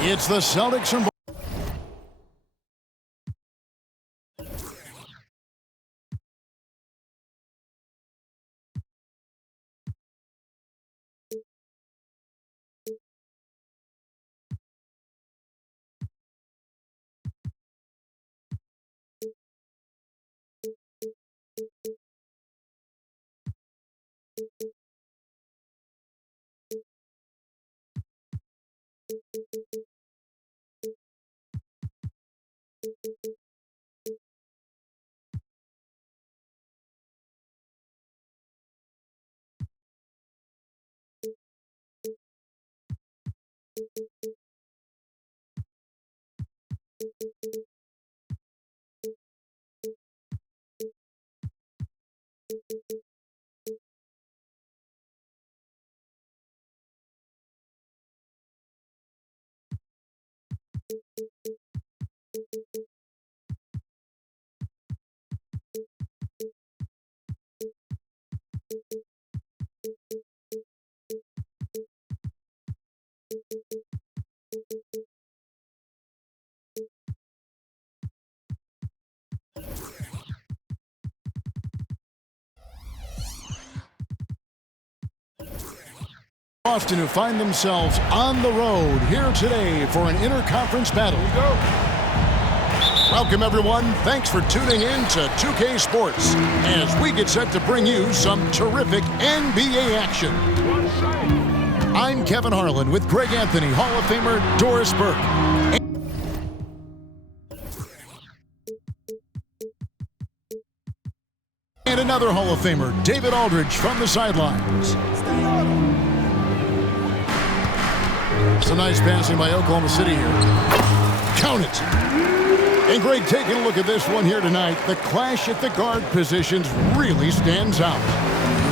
It's the Celtics and Boston, who find themselves on the road here today for an interconference battle. Welcome, everyone. Thanks for tuning in to 2K Sports as we get set to bring you some terrific NBA action. I'm Kevin Harlan with Greg Anthony, Hall of Famer Doris Burke. And another Hall of Famer, David Aldridge, from the sidelines. It's a nice passing by Oklahoma City here. Count it. And Greg, taking a look at this one here tonight, the clash at the guard positions really stands out.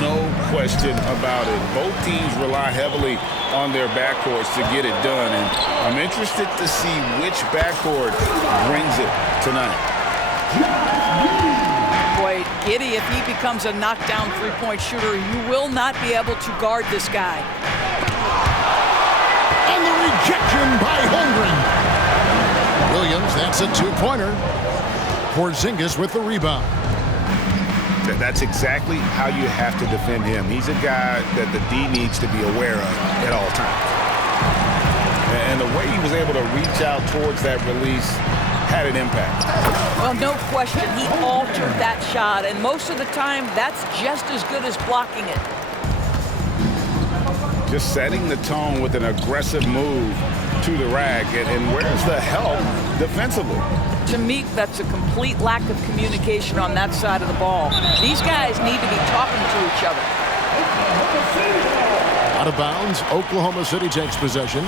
No question about it. Both teams rely heavily on their backcourts to get it done, and I'm interested to see which backcourt brings it tonight. Boy, Giddey, if he becomes a knockdown three-point shooter, you will not be able to guard this guy. And the rejection by Holmgren. Williams, that's a two-pointer. Porzingis with the rebound. That's exactly how you have to defend him. He's a guy that the D needs to be aware of at all times. And the way he was able to reach out towards that release had an impact. Well, no question. He altered that shot, and most of the time, that's just as good as blocking it. Just setting the tone with an aggressive move to the rack. And where's the help defensively? To me, that's a complete lack of communication on that side of the ball. These guys need to be talking to each other. Out of bounds, Oklahoma City takes possession.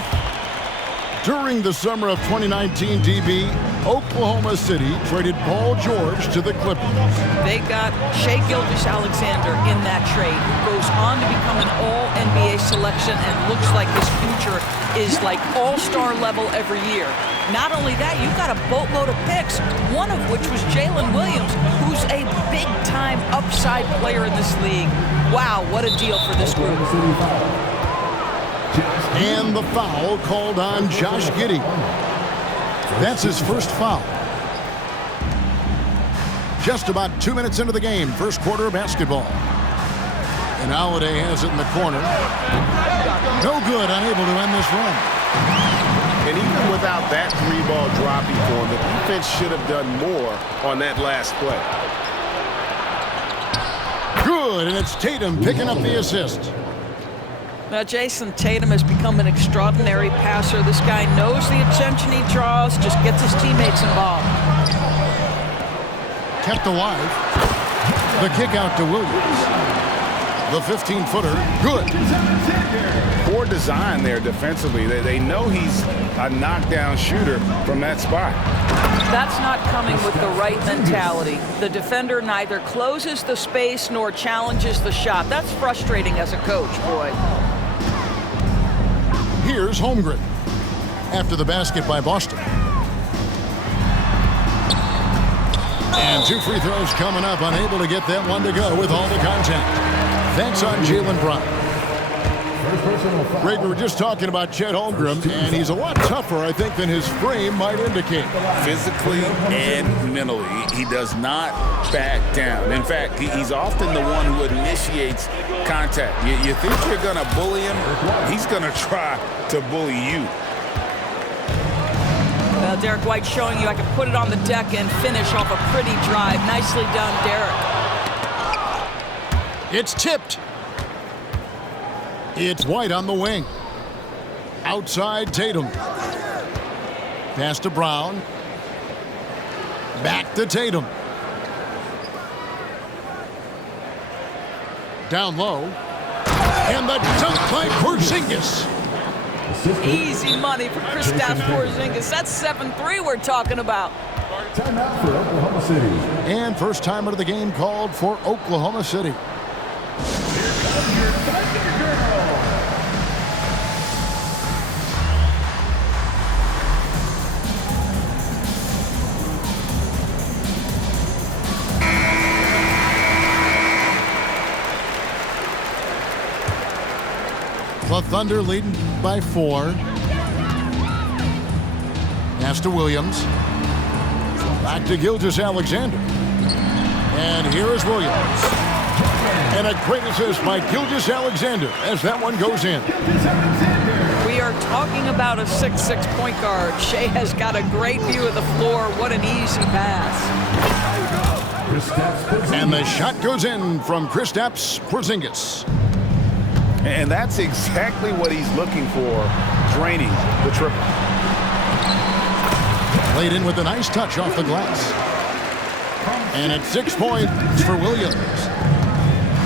During the summer of 2019, DB, Oklahoma City traded Paul George to the Clippers. They got Shai Gilgeous-Alexander in that trade, who goes on to become an all-NBA selection and looks like his future is like all-star level every year. Not only that, you've got a boatload of picks, one of which was Jalen Williams, who's a big-time upside player in this league. Wow, what a deal for this group. And the foul called on Josh Giddey. That's his first foul. Just about 2 minutes into the game, first quarter of basketball. And Holiday has it in the corner. No good, unable to end this run. And even without that three-ball dropping for him, the defense should have done more on that last play. Good, and it's Tatum picking up the assist. Now, Jason Tatum has become an extraordinary passer. This guy knows the attention he draws, just gets his teammates involved. Kept alive. The kick out to Williams. The 15-footer, good. Poor design there defensively. They know he's a knockdown shooter from that spot. That's not coming with the right mentality. The defender neither closes the space nor challenges the shot. That's frustrating as a coach, boy. Here's Holmgren after the basket by Boston. And two free throws coming up, unable to get that one to go with all the contact. That's on Jaylen Brown. Greg, we were just talking about Chet Holmgren, and he's a lot tougher, I think, than his frame might indicate. Physically and mentally, he does not back down. In fact, he's often the one who initiates contact. You think you're going to bully him? He's going to try to bully you. Derek White showing you I can put it on the deck and finish off a pretty drive. Nicely done, Derek. It's tipped. It's White on the wing. Outside Tatum. Pass to Brown. Back to Tatum. Down low. And the dunk by Porzingis. Easy money for Kristaps Porzingis. That's 7-3 we're talking about. Timeout for Oklahoma City. And first timer of the game called for Oklahoma City. Here comes your Thunder Girl. The Thunder leading by 4. Pass to Williams. Back to Gilgeous-Alexander. And here is Williams. And a great assist by Gilgeous-Alexander as that one goes in. We are talking about a 6'6" point guard. Shea has got a great view of the floor. What an easy pass. And the shot goes in from Kristaps Porzingis. And that's exactly what he's looking for, draining the triple. Played in with a nice touch off the glass. And it's 6 points for Williams.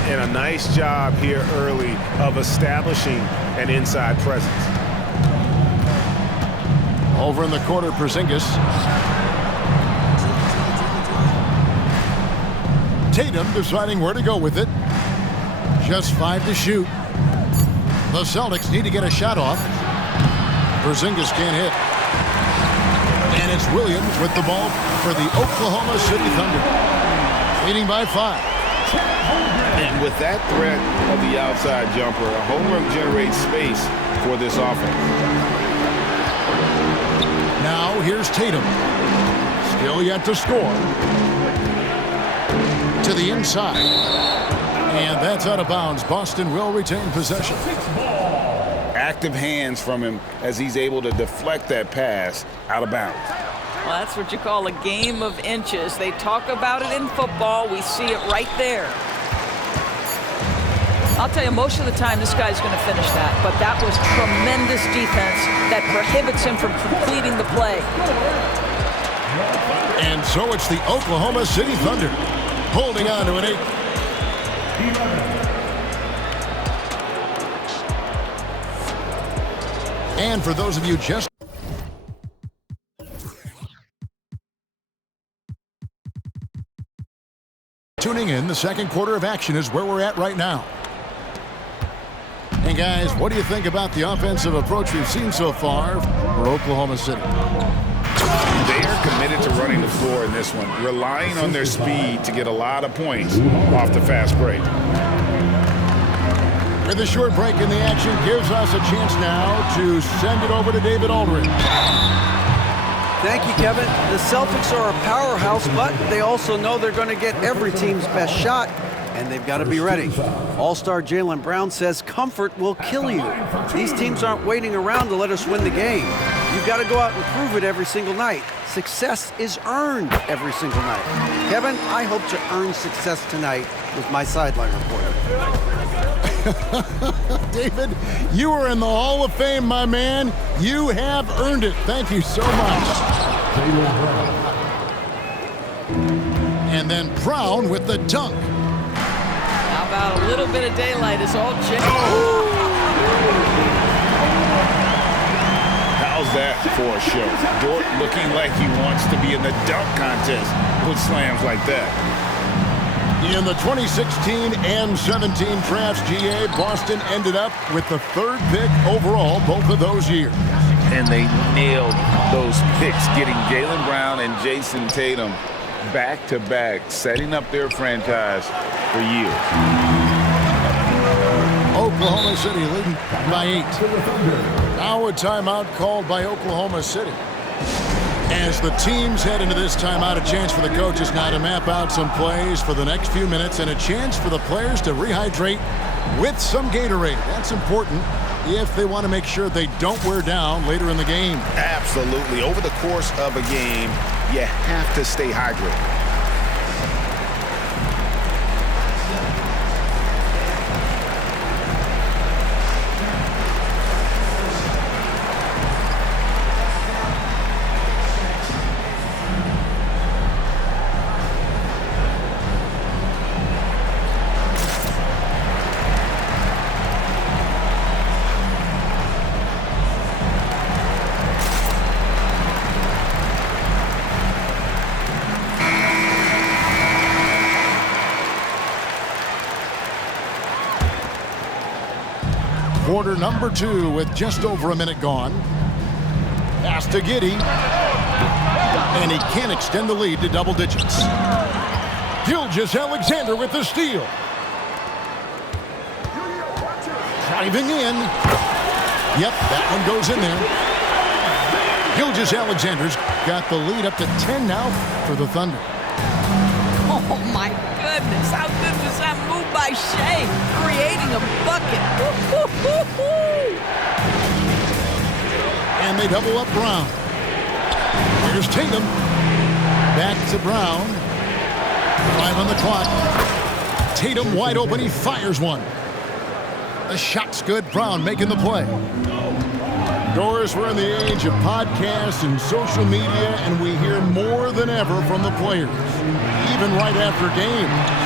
And a nice job here early of establishing an inside presence. Over in the corner, Porzingis. Tatum deciding where to go with it. Just 5 to shoot. The Celtics need to get a shot off. Porzingis can't hit. And it's Williams with the ball for the Oklahoma City Thunder. Leading by 5. And with that threat of the outside jumper, a home run generates space for this offense. Now here's Tatum. Still yet to score. To the inside. And that's out of bounds. Boston will retain possession. Active hands from him as he's able to deflect that pass out of bounds. Well, that's what you call a game of inches. They talk about it in football. We see it right there. I'll tell you, most of the time, this guy's going to finish that. But that was tremendous defense that prohibits him from completing the play. And so it's the Oklahoma City Thunder holding on to an 8. And for those of you just tuning in, the second quarter of action is where we're at right now. And guys, what do you think about the offensive approach we've seen so far for Oklahoma City? They are committed to running the floor in this one, relying on their speed to get a lot of points off the fast break. With a short break in the action gives us a chance now to send it over to David Aldridge. Thank you, Kevin. The Celtics are a powerhouse, but they also know they're going to get every team's best shot, and they've got to be ready. All-star Jaylen Brown says comfort will kill you. These teams aren't waiting around to let us win the game. You've got to go out and prove it every single night. Success is earned every single night. Kevin, I hope to earn success tonight with my sideline reporter. David, you are in the Hall of Fame, my man. You have earned it. Thank you so much. And then Brown with the dunk. How about a little bit of daylight is all Jay. How's that for a show? Dort looking like he wants to be in the dunk contest with slams like that. In the 2016 and 17 drafts, GA, Boston ended up with the 3rd pick overall both of those years. And they nailed those picks, getting Jaylen Brown and Jason Tatum back-to-back, setting up their franchise for years. Oklahoma City leading by 8. Now a timeout called by Oklahoma City. As the teams head into this timeout, a chance for the coaches now to map out some plays for the next few minutes and a chance for the players to rehydrate with some Gatorade. That's important if they want to make sure they don't wear down later in the game. Absolutely. Over the course of a game, you have to stay hydrated. Quarter number 2 with just over a minute gone. Pass to Giddey. And he can't extend the lead to double digits. Gilgeous-Alexander with the steal. Driving in. Yep, that one goes in there. Gilgeous-Alexander's got the lead up to 10 now for the Thunder. Oh, my goodness. How good was that move by Shea? Creating a bucket. And they double up Brown. Here's Tatum. Back to Brown. 5 on the clock. Tatum wide open. He fires one. The shot's good. Brown making the play. Doris, we're in the age of podcasts and social media, and we hear more than ever from the players, even right after games.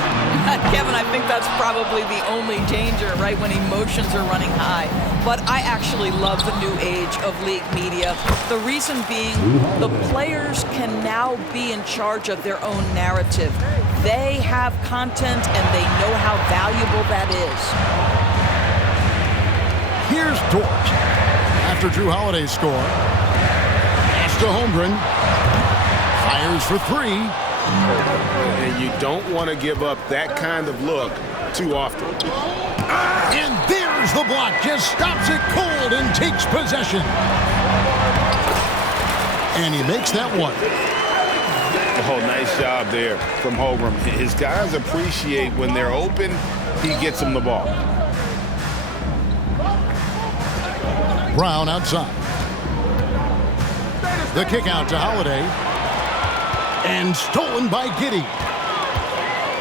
Kevin, I think that's probably the only danger, right, when emotions are running high. But I actually love the new age of league media. The reason being, the players can now be in charge of their own narrative. They have content, and they know how valuable that is. Here's Dort. After Drew Holiday's score. Pass to Holmgren. Fires for 3. And you don't want to give up that kind of look too often. And there's the block. Just stops it cold and takes possession. And he makes that one. Oh, nice job there from Holmgren. His guys appreciate when they're open, he gets them the ball. Brown outside. The kick out to Holiday. And stolen by Giddey.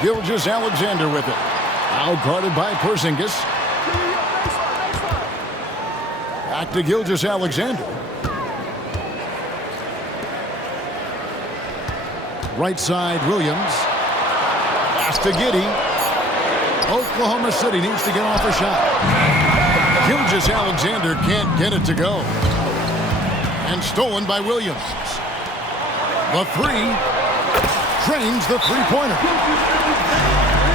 Gilgeous-Alexander with it. Now guarded by Porzingis. Back to Gilgeous-Alexander. Right side, Williams. Pass to Giddey. Oklahoma City needs to get off a shot. Gilgeous-Alexander can't get it to go. And stolen by Williams. The 3 drains the three-pointer.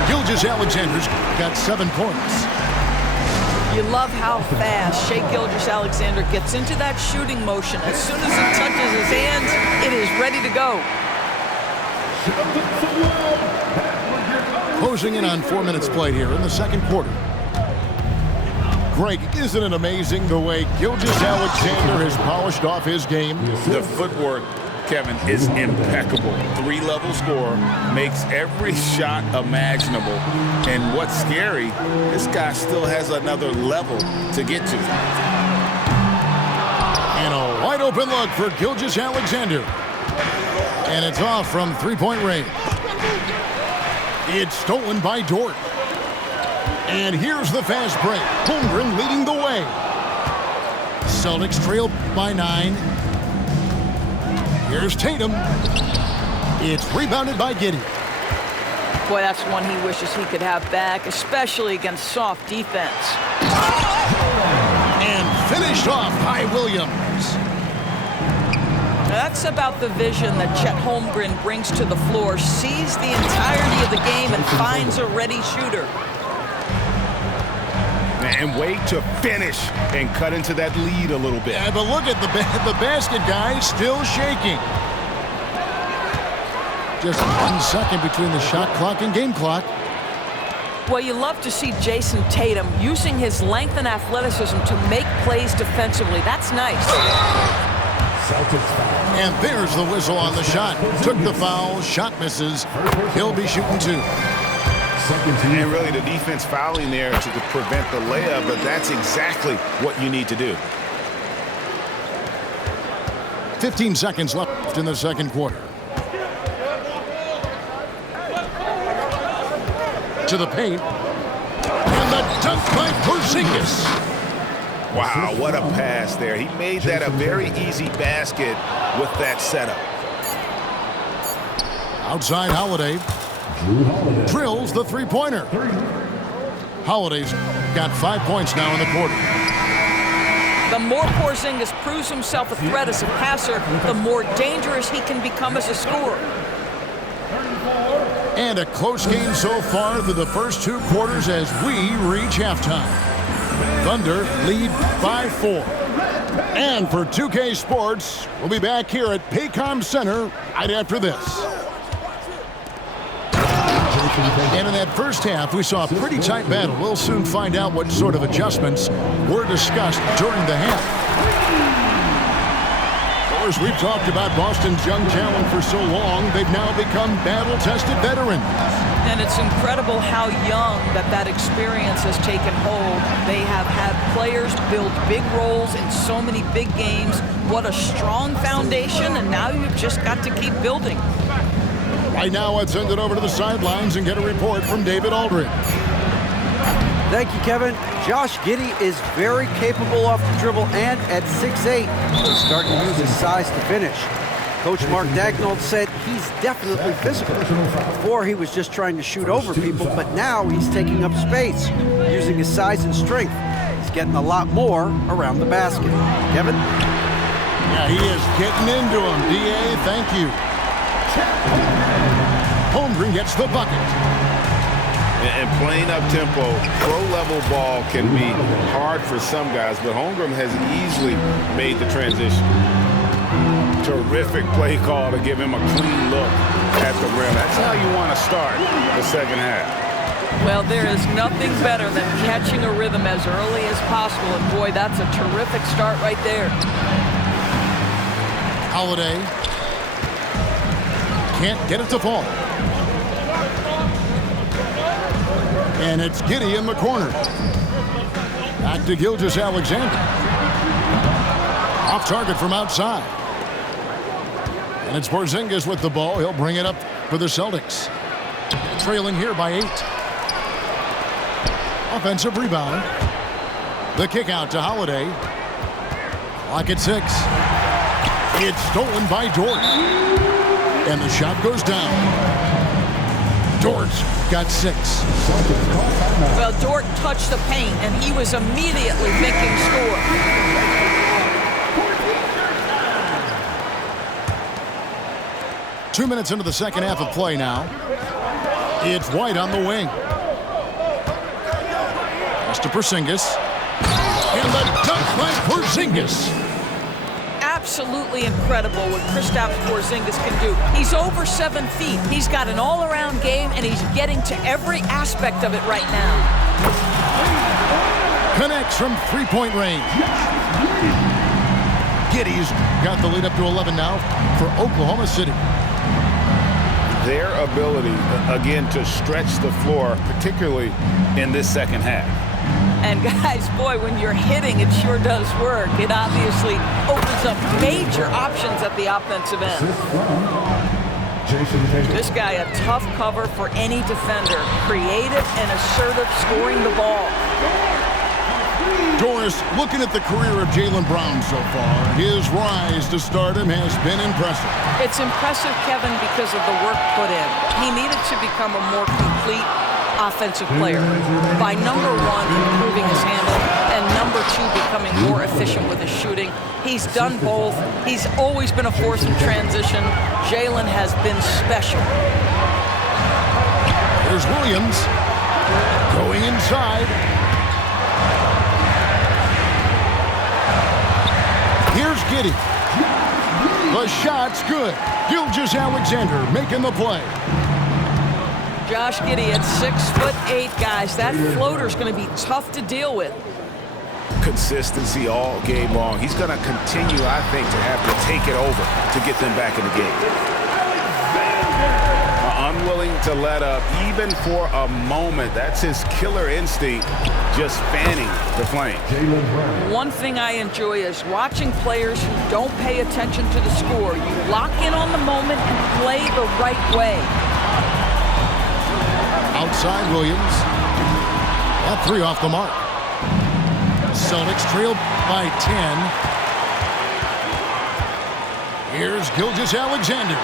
Gilgeous-Alexander's got 7 points. You love how fast Shea Gilgeous-Alexander gets into that shooting motion. As soon as it touches his hands, it is ready to go. Closing in on 4 minutes played here in the second quarter. Greg, isn't it amazing the way Gilgeous-Alexander has polished off his game? The footwork, Kevin, is impeccable. 3-level scorer, makes every shot imaginable. And what's scary, this guy still has another level to get to. And a wide open look for Gilgeous-Alexander. And it's off from three-point range. It's stolen by Dort. And here's the fast break. Holmgren leading the way. Celtics trail by 9. Here's Tatum. It's rebounded by Giddey. Boy, that's one he wishes he could have back, especially against soft defense. And finished off by Williams. That's about the vision that Chet Holmgren brings to the floor. Sees the entirety of the game and finds a ready shooter. And wait to finish and cut into that lead a little bit. Yeah, but look at the basket guy still shaking. Just 1 second between the shot clock and game clock. Well, you love to see Jason Tatum using his length and athleticism to make plays defensively. That's nice. And there's the whistle on the shot. Took the foul, shot misses. He'll be shooting 2. And really the defense fouling there to prevent the layup, but that's exactly what you need to do. 15 seconds left in the second quarter. To the paint. And the dunk by Porzingis. Wow, what a pass there. He made that a very easy basket with that setup. Outside Holiday. Drills the three-pointer. Holiday's got 5 points now in the quarter. The more Porzingis proves himself a threat as a passer, the more dangerous he can become as a scorer. And a close game so far through the first 2 quarters as we reach halftime. Thunder lead by 4. And for 2K Sports, we'll be back here at Paycom Center right after this. And in that first half, we saw a pretty tight battle. We'll soon find out what sort of adjustments were discussed during the half. Of course, we've talked about Boston's young talent for so long. They've now become battle-tested veterans. And it's incredible how young that experience has taken hold. They have had players build big roles in so many big games. What a strong foundation, and now you've just got to keep building. Right now, let's send it over to the sidelines and get a report from David Aldridge. Thank you, Kevin. Josh Giddey is very capable off the dribble, and at 6'8", he's starting to use his size to finish. Coach Mark Daigneault said he's definitely physical. Before, he was just trying to shoot over people, but now he's taking up space, using his size and strength. He's getting a lot more around the basket. Kevin? Yeah, he is getting into him. D.A., thank you. Holmgren gets the bucket. And playing up-tempo, pro-level ball can be hard for some guys, but Holmgren has easily made the transition. Terrific play call to give him a clean look at the rim. That's how you want to start the second half. Well, there is nothing better than catching a rhythm as early as possible, and boy, that's a terrific start right there. Holiday can't get it to fall. And it's Giddey in the corner. Back to Gilgeous-Alexander. Off target from outside. And it's Porzingis with the ball. He'll bring it up for the Celtics. Trailing here by 8. Offensive rebound. The kick out to Holiday. Clock at 6. It's stolen by Dort. And the shot goes down. Dort's got 6. Well, Dort touched the paint, and he was immediately thinking score. Two minutes into the second half of play now. It's White on the wing. Pass to Porzingis. And the dunk by Porzingis. Absolutely incredible what Kristaps Porzingis can do. He's over 7 feet. He's got an all-around game, and he's getting to every aspect of it right now. Connects from three-point range. Giddey's got the lead up to 11 now for Oklahoma City. Their ability, again, to stretch the floor, particularly in this second half. And guys, boy, when you're hitting, it sure does work. It obviously opens up major options at the offensive end. This guy, a tough cover for any defender. Creative and assertive, scoring the ball. Doris, looking at the career of Jaylen Brown so far, his rise to stardom has been impressive. It's impressive, Kevin, because of the work put in. He needed to become a more complete offensive player by, number 1, improving his handle, and number 2, becoming more efficient with his shooting. He's done both. He's always been a force in transition. Jaylen has been special. Here's Williams going inside. Here's Giddey. The shot's good. Gilgeous-Alexander making the play. Josh Giddey at 6'8", guys. That floater's going to be tough to deal with. Consistency all game long. He's going to continue, I think, to have to take it over to get them back in the game. Unwilling to let up even for a moment. That's his killer instinct, just fanning the flame. One thing I enjoy is watching players who don't pay attention to the score. You lock in on the moment and play the right way. Outside Williams. That 3 off the mark. Celtics trail by 10. Here's Gilgeous-Alexander.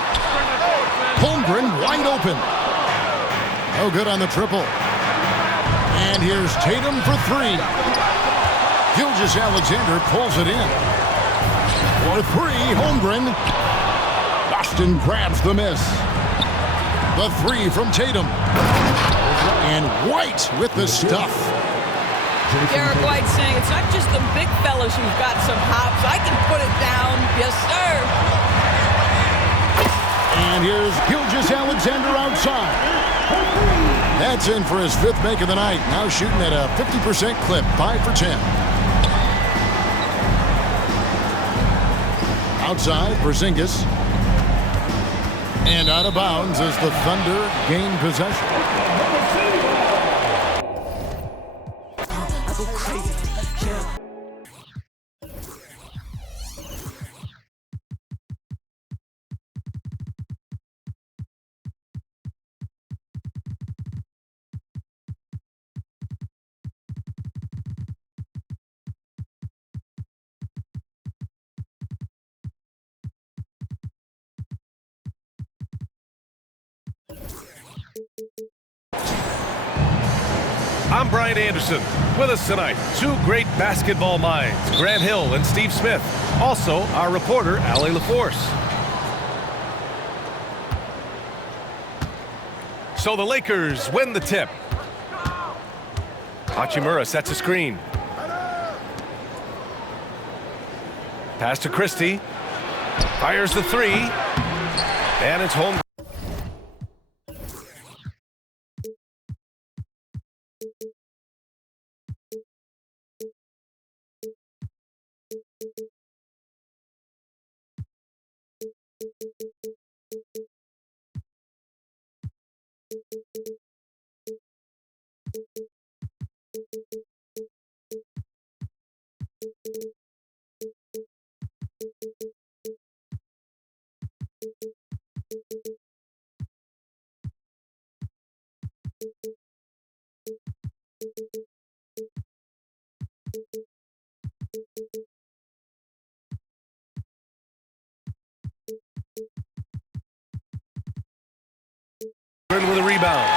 Holmgren wide open. No good on the triple. And here's Tatum for 3. Gilgeous-Alexander pulls it in. For 3, Holmgren. Boston grabs the miss. The 3 from Tatum. And White with the stuff. Derek White saying it's not just the big fellas who've got some hops. I can put it down. Yes, sir. And here's Gilgeous-Alexander outside. That's in for his 5th make of the night. Now shooting at a 50% clip, 5 for 10. Outside, Porzingis. And out of bounds as the Thunder gain possession. I'm Brian Anderson. With us tonight, 2 great basketball minds, Grant Hill and Steve Smith. Also, our reporter, Allie LaForce. So the Lakers win the tip. Hachimura sets a screen. Pass to Christie. Fires the 3. And it's home. With a rebound.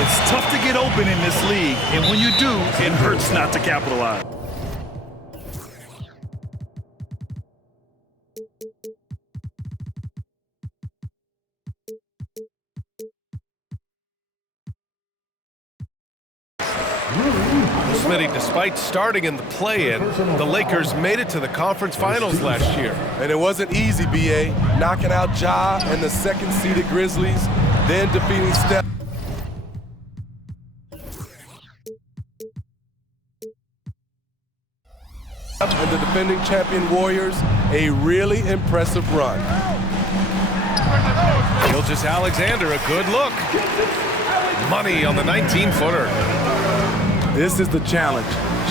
It's tough to get open in this league, and when you do, it hurts not to capitalize. Smitty, despite starting in the play-in, the Lakers made it to the conference finals last year. And it wasn't easy, B.A. Knocking out Ja and the second-seeded Grizzlies, then defeating Steph. And the defending champion Warriors, a really impressive run. Gilgeous-Alexander, a good look. Money on the 19-footer. This is the challenge.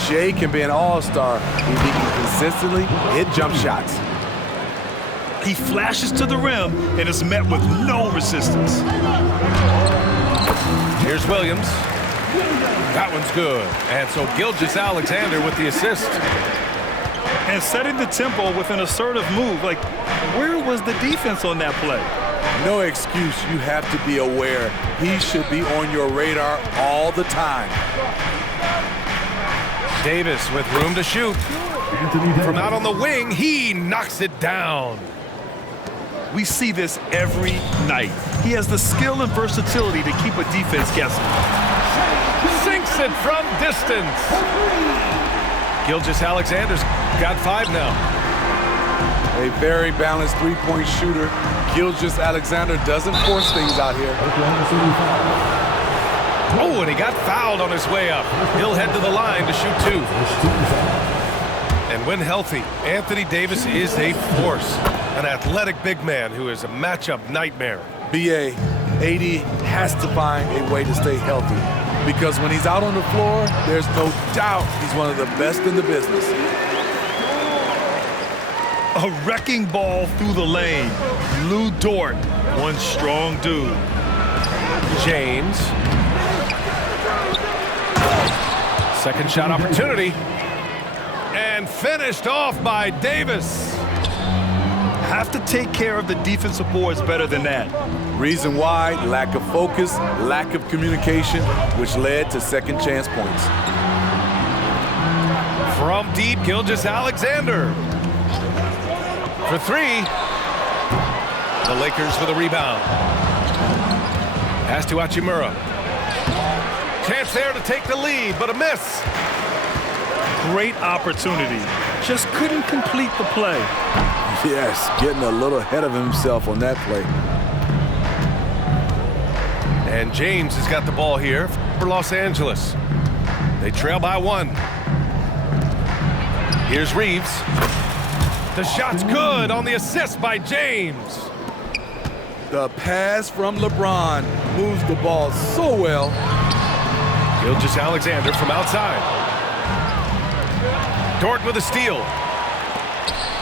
Shea can be an all-star if he can consistently hit jump shots. He flashes to the rim and is met with no resistance. Here's Williams. That one's good. And so Gilgeous-Alexander with the assist. And setting the tempo with an assertive move. Like, where was the defense on that play? No excuse. You have to be aware. He should be on your radar all the time. Davis with room to shoot. From out on the wing, he knocks it down. We see this every night. He has the skill and versatility to keep a defense guessing. Sinks it from distance. Gilgeous-Alexander's got 5 now. A very balanced three-point shooter. Gilgeous-Alexander doesn't force things out here. Oh, and he got fouled on his way up. He'll head to the line to shoot 2. And when healthy, Anthony Davis is a force. An athletic big man who is a matchup nightmare. BA, AD has to find a way to stay healthy, because when he's out on the floor, there's no doubt he's one of the best in the business. A wrecking ball through the lane. Lou Dort, one strong dude. James. Second shot opportunity. And finished off by Davis. Have to take care of the defensive boards better than that. Reason why: lack of focus, lack of communication, which led to second chance points. From deep, Gilgeous-Alexander. For 3. The Lakers with a rebound. Pass to Hachimura. Chance there to take the lead, but a miss. Great opportunity. Just couldn't complete the play. Yes, getting a little ahead of himself on that play. And James has got the ball here for Los Angeles. They trail by 1. Here's Reeves. The shot's good on the assist by James. The pass from LeBron moves the ball so well. Gilgeous-Alexander from outside. Dort with a steal.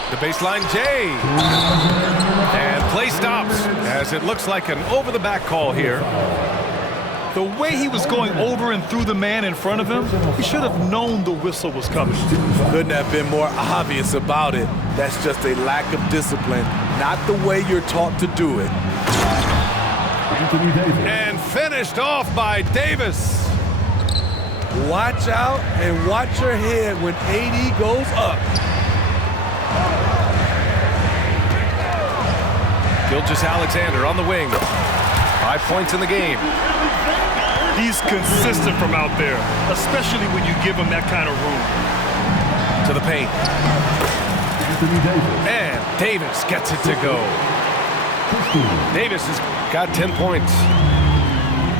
The baseline J. And play stops as it looks like an over-the-back call here. The way he was going over and through the man in front of him, he should have known the whistle was coming. Couldn't have been more obvious about it. That's just a lack of discipline, not the way you're taught to do it. And finished off by Davis. Watch out and watch your head when AD goes up. Gilgeous-Alexander on the wing. 5 points in the game. He's consistent from out there, especially when you give him that kind of room. To the paint. And Davis gets it to go. Davis has got 10 points.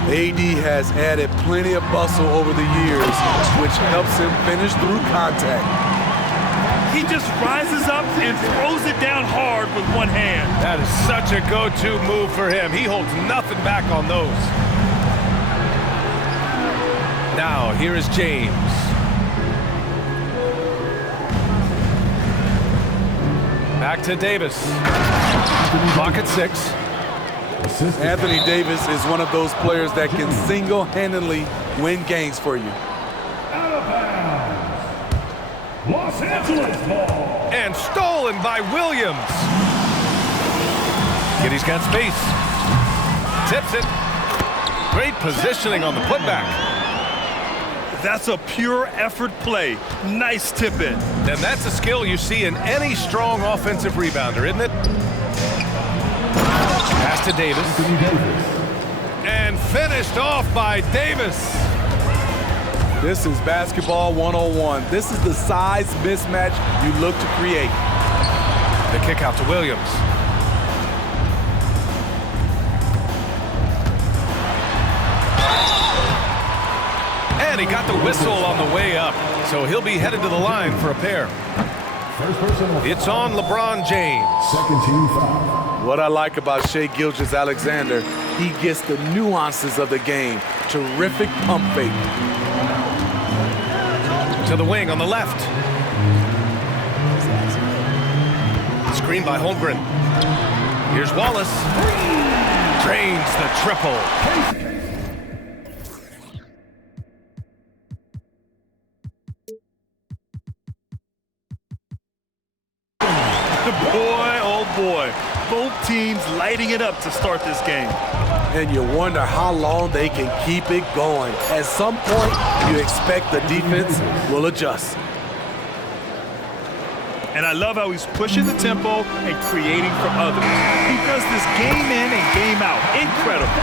AD has added plenty of bustle over the years, which helps him finish through contact. He just rises up and throws it down hard with one hand. That is such a go-to move for him. He holds nothing back on those. Now, here is James. Back to Davis. Clock at 6. Anthony Davis is one of those players that can single-handedly win games for you. Out of bounds. Los Angeles ball. And stolen by Williams. Giddy's got space. Tips it. Great positioning on the putback. That's a pure effort play. Nice tip in. And that's a skill you see in any strong offensive rebounder, isn't it? Pass to Davis. And finished off by Davis. This is basketball 101. This is the size mismatch you look to create. The kick out to Williams. And he got the whistle on the way up, so he'll be headed to the line for a pair. It's on LeBron James. Second team foul. What I like about Shai Gilgeous-Alexander, he gets the nuances of the game. Terrific pump fake. To the wing on the left. Screen by Holmgren. Here's Wallace. Drains the triple. Boy, oh boy. Both teams lighting it up to start this game. And you wonder how long they can keep it going. At some point, you expect the defense will adjust. And I love how he's pushing the tempo and creating for others. He does this game in and game out. Incredible.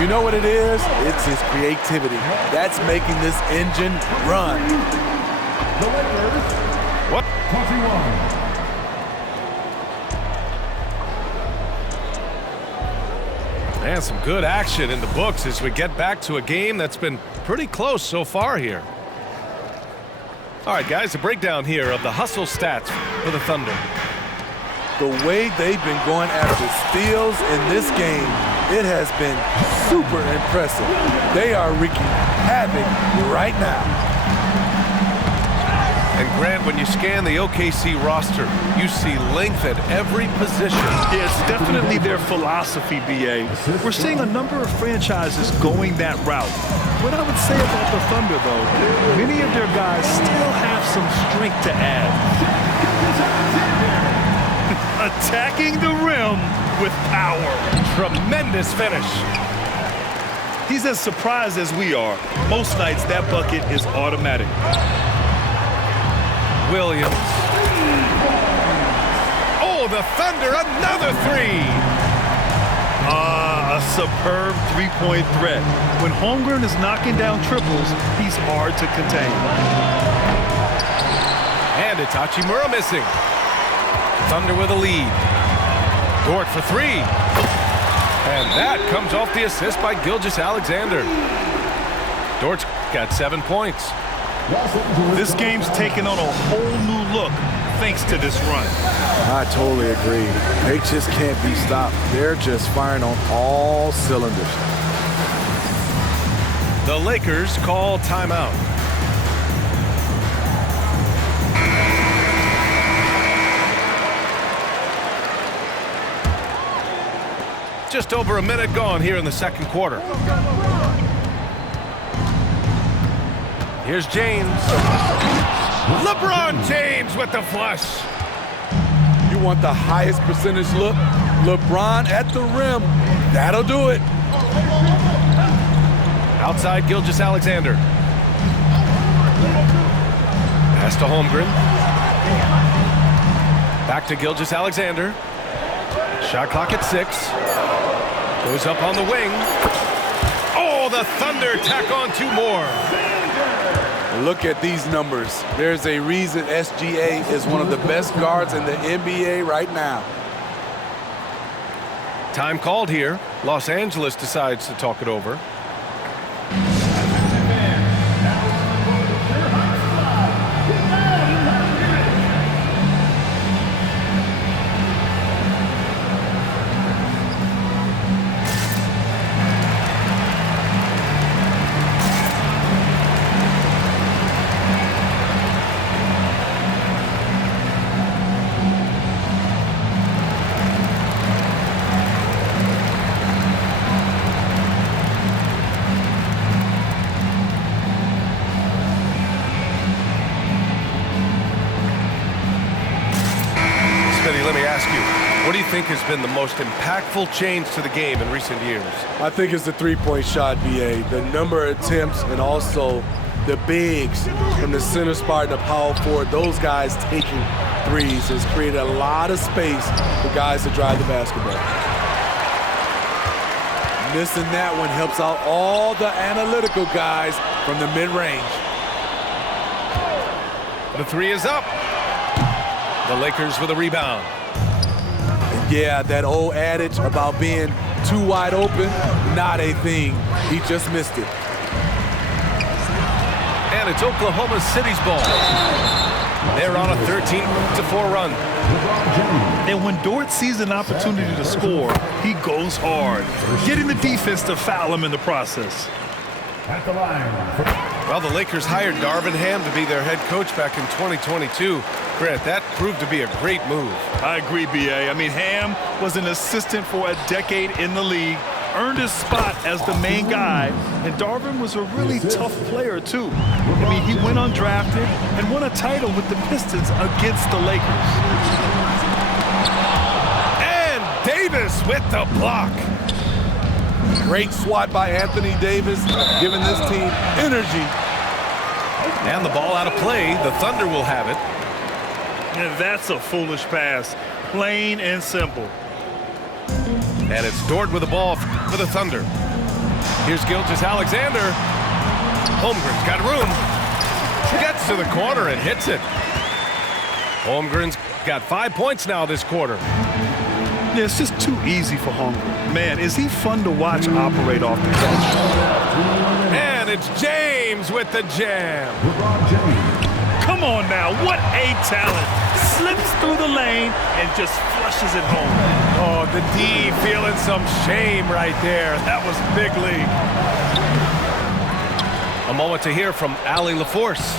You know what it is? It's his creativity. That's making this engine run. The Lakers. What? 21. And some good action in the books as we get back to a game that's been pretty close so far here. All right, guys, a breakdown here of the hustle stats for the Thunder. The way they've been going after steals in this game, it has been super impressive. They are wreaking havoc right now. And Grant, when you scan the OKC roster, you see length at every position. Yeah, it's definitely their philosophy, BA. We're seeing a number of franchises going that route. What I would say about the Thunder, though, many of their guys still have some strength to add. Attacking the rim with power. Tremendous finish. He's as surprised as we are. Most nights, that bucket is automatic. Williams. Oh, the Thunder, another three. A superb three-point threat. When Holmgren is knocking down triples, he's hard to contain. And Hachimura missing. Thunder with a lead. Dort for three. And that comes off the assist by Gilgeous-Alexander. Dort's got 7 points. This game's taken on a whole new look thanks to this run. I totally agree. They just can't be stopped. They're just firing on all cylinders. The Lakers call timeout. Just over a minute gone here in the second quarter. Here's James. LeBron James with the flush. You want the highest percentage look? LeBron at the rim. That'll do it. Outside Gilgeous-Alexander. Pass to Holmgren. Back to Gilgeous-Alexander. Shot clock at 6. Goes up on the wing. Oh, the Thunder tack on 2 more. Look at these numbers. There's a reason SGA is one of the best guards in the NBA right now. Time called here. Los Angeles decides to talk it over. Let me ask you, what do you think has been the most impactful change to the game in recent years? I think it's the three-point shot, BA. The number of attempts and also the bigs from the center spot and the power forward, those guys taking threes has created a lot of space for guys to drive the basketball. Missing that one helps out all the analytical guys from the mid-range. The three is up. The Lakers with a rebound. Yeah, that old adage about being too wide open, not a thing. He just missed it. And it's Oklahoma City's ball. They're on a 13-4 run. And when Dort sees an opportunity to score, he goes hard, getting the defense to foul him in the process. At the line. Well, the Lakers hired Darvin Ham to be their head coach back in 2022. Grant, that proved to be a great move. I agree, BA. I mean, Ham was an assistant for a decade in the league, earned his spot as the main guy, and Darvin was a really tough player, too. I mean, he went undrafted and won a title with the Pistons against the Lakers. And Davis with the block. Great swat by Anthony Davis, giving this team energy. And the ball out of play. The Thunder will have it. And that's a foolish pass, plain and simple. And it's Dort with the ball for the Thunder. Here's Gilgeous-Alexander. Holmgren's got room. Gets to the corner and hits it. Holmgren's got 5 points now this quarter. Yeah, it's just too easy for Hunger. Man, is he fun to watch operate off the catch. And it's James with the jam. Come on now, what a talent. Slips through the lane and just flushes it home. Oh, the D feeling some shame right there. That was big league. A moment to hear from Allie LaForce.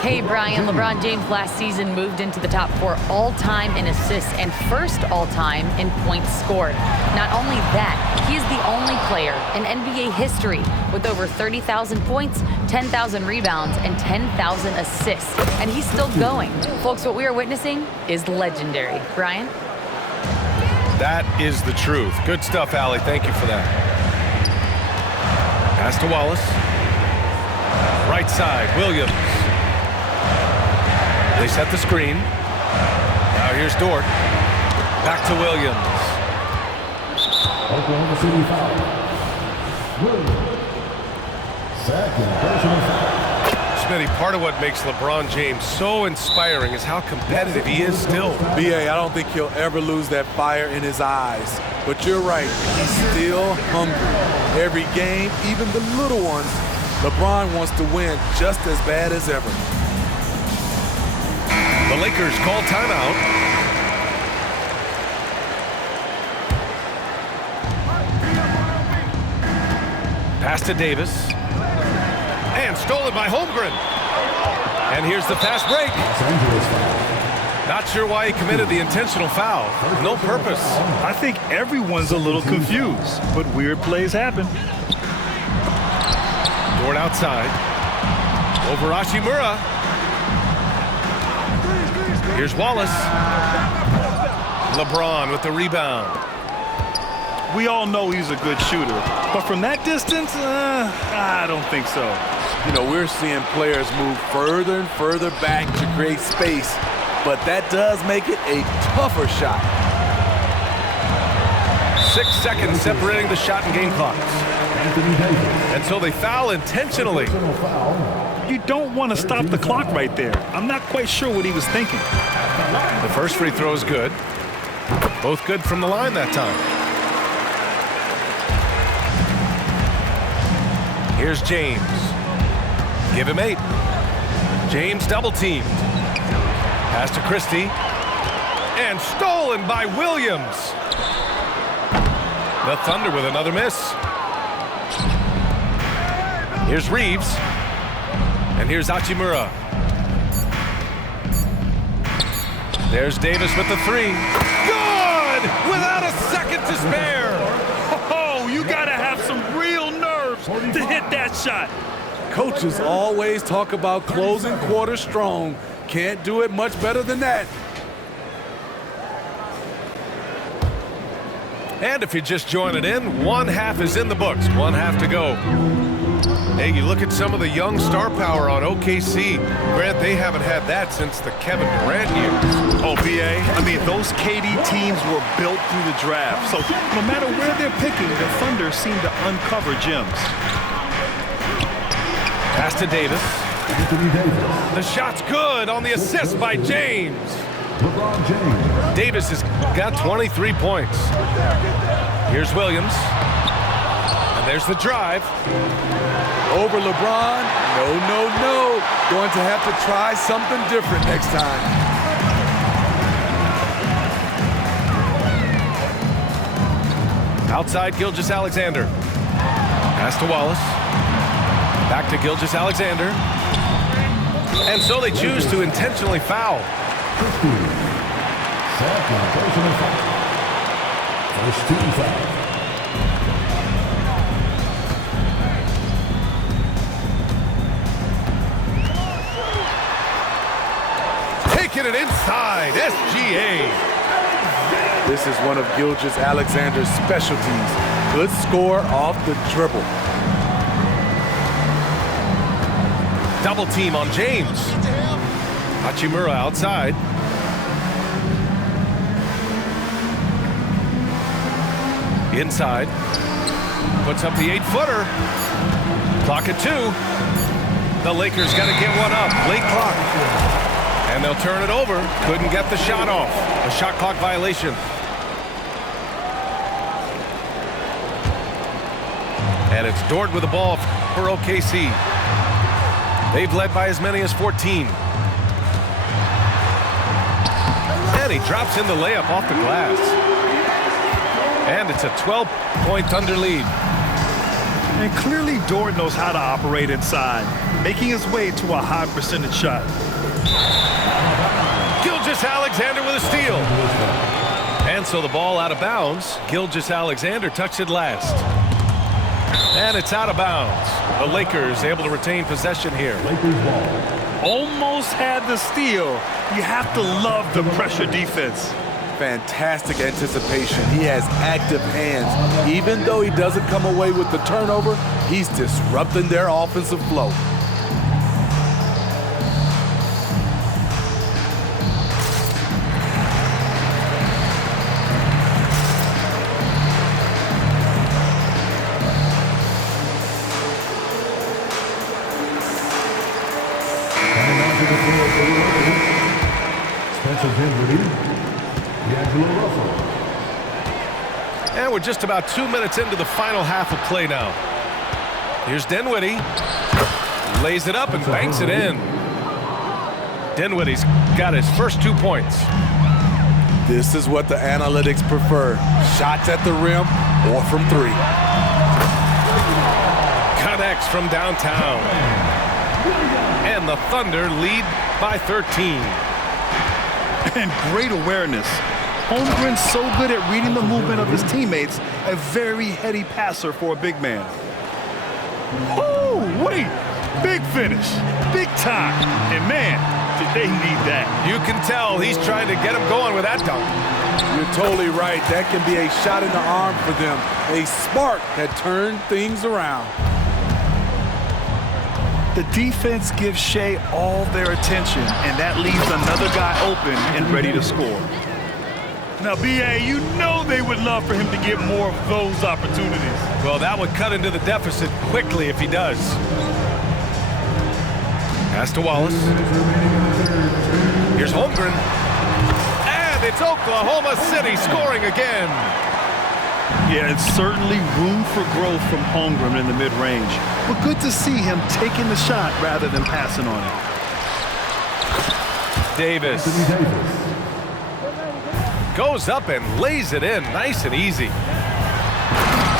Hey, Brian, LeBron James last season moved into the top 4 all-time in assists and first all-time in points scored. Not only that, he is the only player in NBA history with over 30,000 points, 10,000 rebounds, and 10,000 assists. And he's still going. Folks, what we are witnessing is legendary. Brian? That is the truth. Good stuff, Allie. Thank you for that. Pass to Wallace. Right side, Williams. They set the screen. Now here's Dort. Back to Williams. Oklahoma City foul. Williams. Second personal foul. Smitty, part of what makes LeBron James so inspiring is how competitive he is still. B.A., I don't think he'll ever lose that fire in his eyes. But you're right, he's still hungry. Every game, even the little ones, LeBron wants to win just as bad as ever. The Lakers call timeout. Pass to Davis. And stolen by Holmgren. And here's the fast break. Not sure why he committed the intentional foul. No purpose. I think everyone's a little confused, but weird plays happen. Dort outside. Over Hachimura. Here's Wallace. LeBron with the rebound. We all know he's a good shooter, but from that distance, I don't think so. You know, we're seeing players move further and further back to create space, but that does make it a tougher shot. 6 seconds separating the shot and game clocks. And so they foul intentionally. You don't want to stop the clock right there. I'm not quite sure what he was thinking. The first free throw is good. Both good from the line that time. Here's James. Give him 8. James double teamed. Pass to Christie. And stolen by Williams. The Thunder with another miss. Here's Reeves. And here's Hachimura. There's Davis with the 3. Good! Without a second to spare. Oh, you got to have some real nerves to hit that shot. Coaches always talk about closing quarter strong. Can't do it much better than that. And if you're just joining in, one half is in the books. One half to go. Hey, you look at some of the young star power on OKC. Grant, they haven't had that since the Kevin Durant years. Oh, B.A., I mean, those KD teams were built through the draft. So no matter where they're picking, the Thunder seem to uncover gems. Pass to Davis. The shot's good on the assist by James. Davis has got 23 points. Here's Williams. And there's the drive. Over LeBron? No. Going to have to try something different next time. Outside Gilgeous-Alexander. Pass to Wallace. Back to Gilgeous-Alexander. And so they choose to intentionally foul. Second personal foul. First team foul. Taking it inside, SGA. This is one of Gilgeous-Alexander's specialties. Good score off the dribble. Double team on James. Hachimura outside. Inside. Puts up the 8-footer. Clock at 2. The Lakers got to get one up. Late clock. And they'll turn it over. Couldn't get the shot off. A shot clock violation. And it's Dort with the ball for OKC. They've led by as many as 14. And he drops in the layup off the glass. And it's a 12-point Thunder lead. And clearly Dort knows how to operate inside, making his way to a high percentage shot. Gilgeous-Alexander with a steal. And so the ball out of bounds. Gilgeous-Alexander touched it last. And it's out of bounds. The Lakers able to retain possession here. Almost had the steal. You have to love the pressure defense. Fantastic anticipation. He has active hands. Even though he doesn't come away with the turnover, he's disrupting their offensive flow. And we're just about 2 minutes into the final half of play now. Here's Dinwiddie. Lays it up and banks it in. Dinwiddie's got his first 2 points. This is what the analytics prefer. Shots at the rim or from three. Connects from downtown. And the Thunder lead by 13. And great awareness. Holmgren's so good at reading the movement of his teammates, a very heady passer for a big man. Oh, wait, big finish, big time. And man, did they need that. You can tell he's trying to get him going with that dunk. You're totally right. That can be a shot in the arm for them. A spark that turned things around. The defense gives Shea all their attention, and that leaves another guy open and ready to score. Now, B.A., you know they would love for him to get more of those opportunities. Well, that would cut into the deficit quickly if he does. Pass to Wallace. Here's Holmgren. And it's Oklahoma City scoring again. Yeah, it's certainly room for growth from Holmgren in the mid-range. But good to see him taking the shot rather than passing on it. Davis. Goes up and lays it in nice and easy.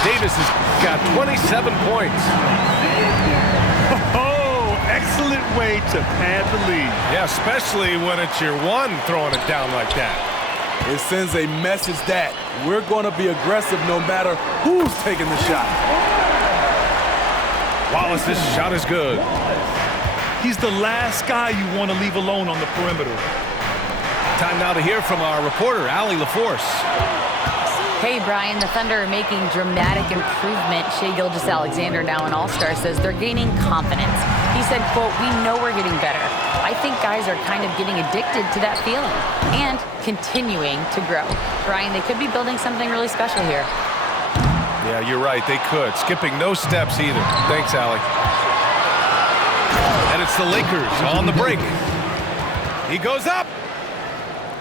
Davis has got 27 points. Oh, excellent way to pad the lead. Yeah, especially when it's your one throwing it down like that. It sends a message that we're going to be aggressive no matter who's taking the shot. Wallace's shot is good. He's the last guy you want to leave alone on the perimeter. Time now to hear from our reporter, Allie LaForce. Hey, Brian, the Thunder are making dramatic improvement. Shai Gilgeous-Alexander, now an All-Star, says they're gaining confidence. He said, quote, "We know we're getting better. I think guys are kind of getting addicted to that feeling and continuing to grow." Brian, they could be building something really special here. Yeah, you're right. They could. Skipping no steps either. Thanks, Allie. And it's the Lakers on the break. He goes up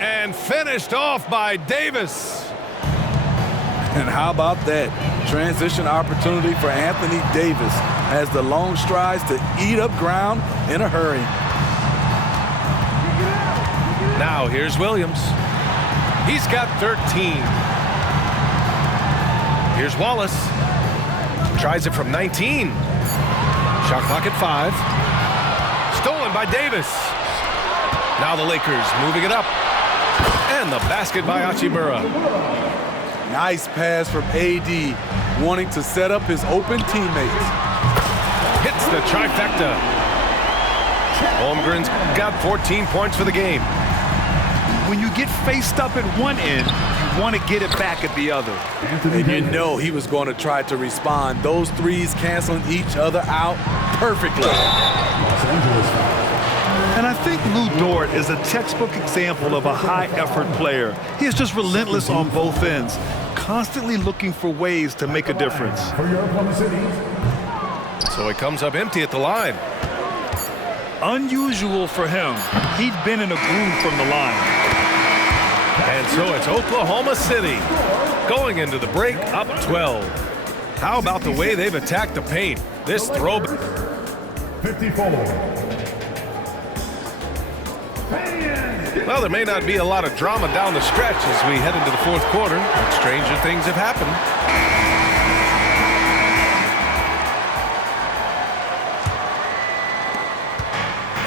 and finished off by Davis. And how about that? Transition opportunity for Anthony Davis as the long strides to eat up ground in a hurry. Now here's Williams. He's got 13. Here's Wallace. Tries it from 19. Shot clock at 5. Stolen by Davis. Now the Lakers moving it up. And the basket by Hachimura. Nice pass from AD, wanting to set up his open teammates. Hits the trifecta. Holmgren's got 14 points for the game. When you get faced up at one end, you want to get it back at the other. And you know he was going to try to respond. Those threes canceling each other out perfectly. And I think Lou Dort is a textbook example of a high-effort player. He is just relentless on both ends, constantly looking for ways to make a difference. So he comes up empty at the line. Unusual for him. He'd been in a groove from the line. And so it's Oklahoma City going into the break up 12. How about the way they've attacked the paint? This throw. 54. Well, there may not be a lot of drama down the stretch as we head into the fourth quarter, but stranger things have happened.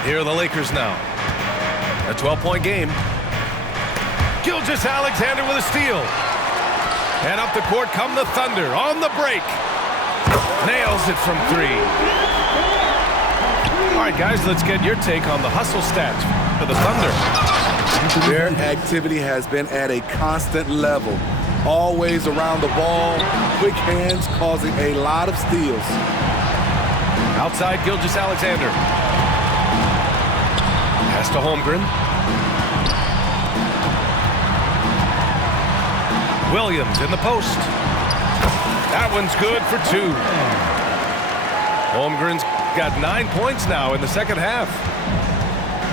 Here are the Lakers now. A 12-point game. Gilgeous-Alexander with a steal. And up the court come the Thunder on the break. Nails it from three. All right, guys, let's get your take on the hustle stats for the Thunder. Their activity has been at a constant level. Always around the ball, quick hands causing a lot of steals. Outside Gilgeous-Alexander. Pass to Holmgren. Williams in the post. That one's good for two. Holmgren's got 9 points now in the second half.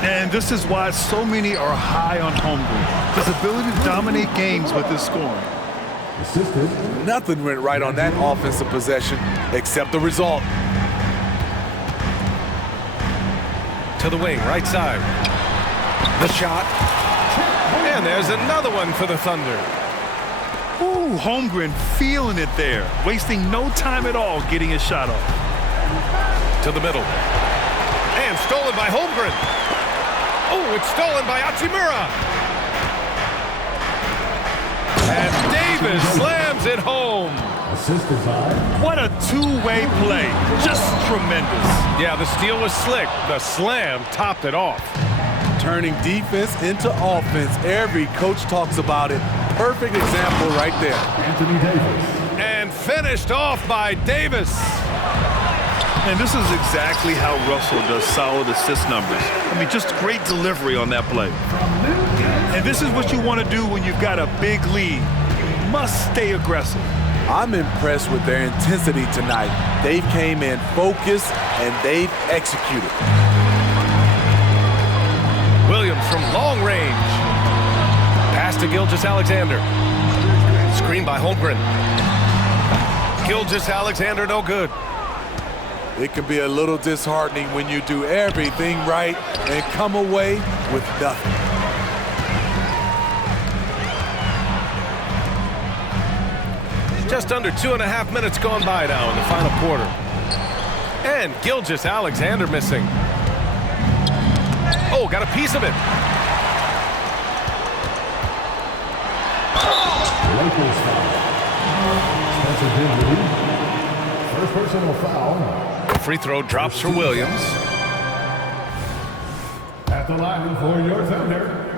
And this is why so many are high on Holmgren. His ability to dominate games with his scoring. Nothing went right on that offensive possession except the result. To the wing, right side. The shot. And there's another one for the Thunder. Ooh, Holmgren feeling it there. Wasting no time at all getting his shot off. To the middle. And stolen by Holmgren. Oh, it's stolen by Hachimura. And Davis slams it home. What a two-way play. Just tremendous. Yeah, the steal was slick. The slam topped it off. Turning defense into offense. Every coach talks about it. Perfect example right there. Anthony Davis. And finished off by Davis. And this is exactly how Russell does solid assist numbers. I mean, just great delivery on that play. And this is what you want to do when you've got a big lead. You must stay aggressive. I'm impressed with their intensity tonight. They came in focused and they've executed. Williams from long range. Pass to Gilgeous-Alexander. Screen by Holmgren. Gilgeous-Alexander no good. It can be a little disheartening when you do everything right and come away with nothing. Just under 2.5 minutes gone by now in the final quarter. And Gilgeous-Alexander missing. Oh, got a piece of it. Lakers foul. Spencer Dinwiddie. First personal foul. The free throw drops for Williams. At the line for your Thunder,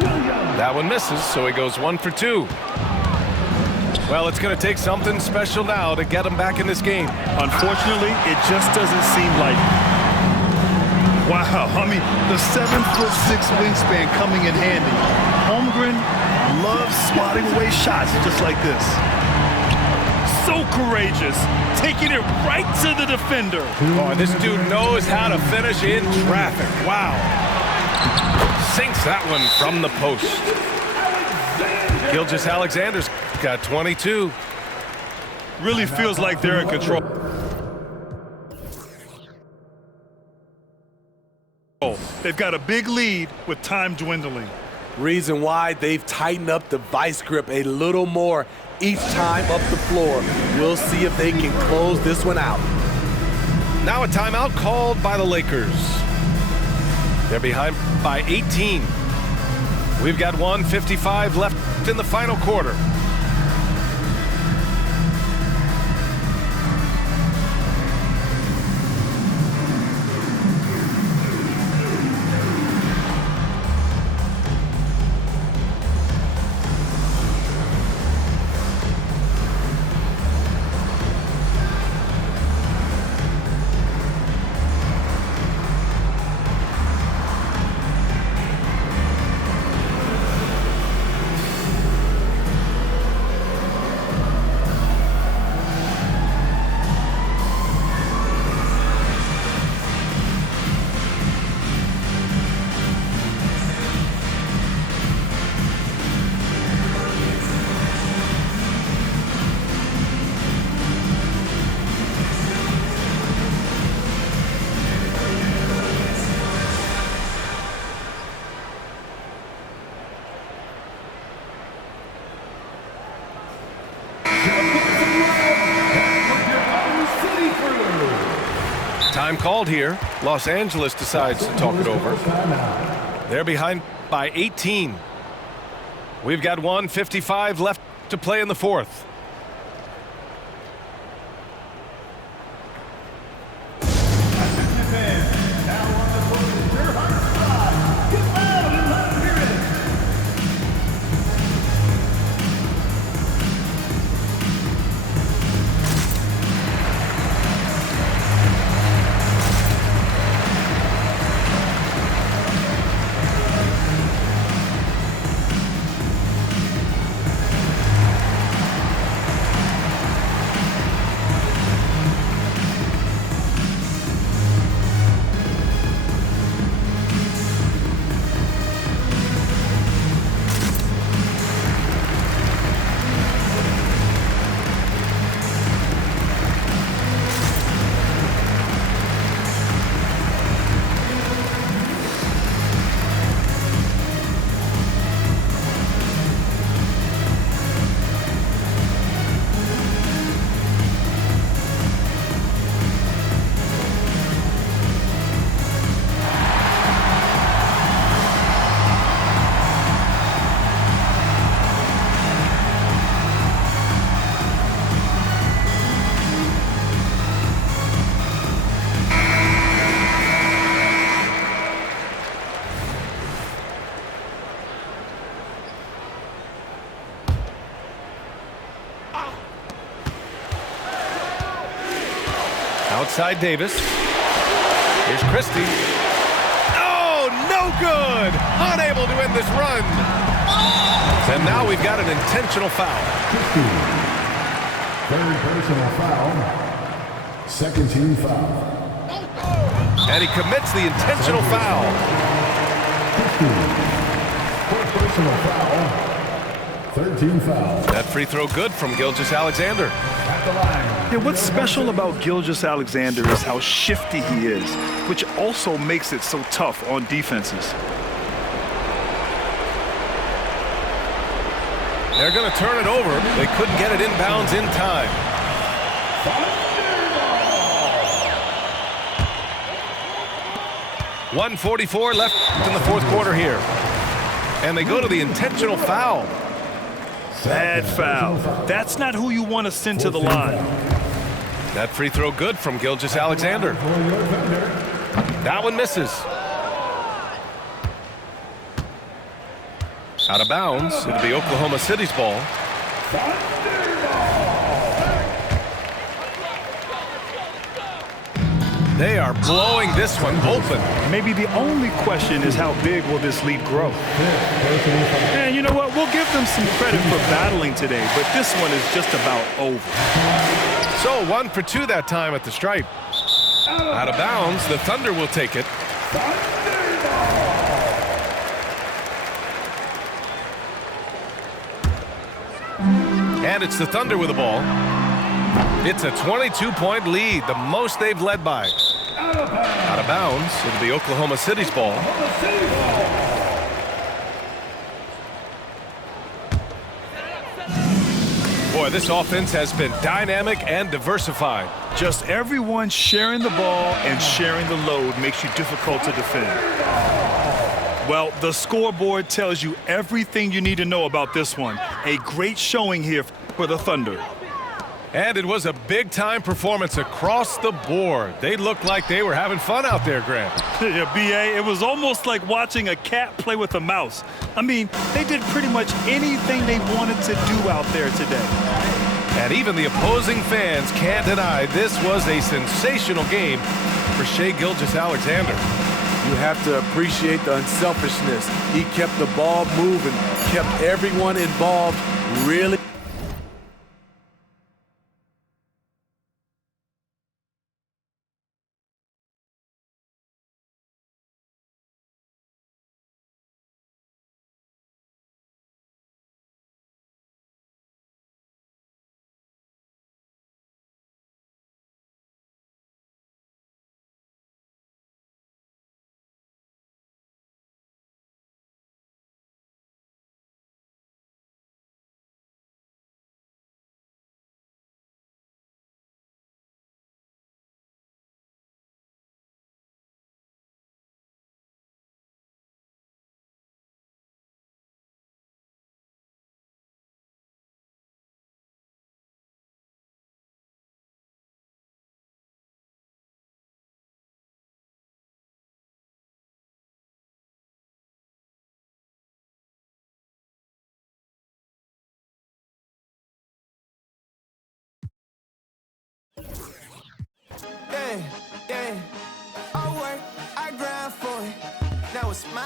Williams. That one misses, so he goes 1 for 2. Well, it's going to take something special now to get him back in this game. Unfortunately, it just doesn't seem like it. Wow, I mean, the 7'6" wingspan coming in handy. Holmgren loves swatting away shots just like this. So courageous, taking it right to the defender. Oh, this dude knows how to finish in traffic. Wow. Sinks that one from the post. Gilgeous-Alexander's got 22. Really feels like they're in control. They've got a big lead with time dwindling. Reason why they've tightened up the vice grip a little more each time up the floor. We'll see if they can close this one out. Now a timeout called by the Lakers. They're behind by 18. We've got 1:55 left in the final quarter. called here. Los Angeles decides to talk it over. They're behind by 18. We've got 1:55 left to play in the fourth. Outside Davis. Here's Christie. Oh, no good! Unable to end this run. And now we've got an intentional foul. Third personal foul. Second team foul. And he commits the intentional foul. Fourth personal foul. Third team foul. That free throw good from Gilgeous-Alexander. At the line. Yeah, what's special about Gilgeous-Alexander is how shifty he is, which also makes it so tough on defenses. They're going to turn it over. They couldn't get it inbounds in time. 1:44 left in the fourth quarter here. And they go to the intentional foul. Bad foul. That's not who you want to send to the line. That free throw good from Gilgeous-Alexander. That one misses. Out of bounds. It'll be Oklahoma City's ball. They are blowing this one open. Maybe the only question is how big will this lead grow? And you know what? We'll give them some credit for battling today, but this one is just about over. So 1 for 2 that time at the stripe. Out of bounds. The Thunder will take it. And it's the Thunder with the ball. It's a 22-point lead, the most they've led by. Out of bounds. It'll be Oklahoma City's ball. Boy, this offense has been dynamic and diversified. Just everyone sharing the ball and sharing the load makes you difficult to defend. Well, the scoreboard tells you everything you need to know about this one. A great showing here for the Thunder. And it was a big-time performance across the board. They looked like they were having fun out there, Grant. Yeah, B.A., it was almost like watching a cat play with a mouse. I mean, they did pretty much anything they wanted to do out there today. And even the opposing fans can't deny this was a sensational game for Shai Gilgeous-Alexander. You have to appreciate the unselfishness. He kept the ball moving, kept everyone involved really Yeah, yeah. I work, I grind for it. Now it's my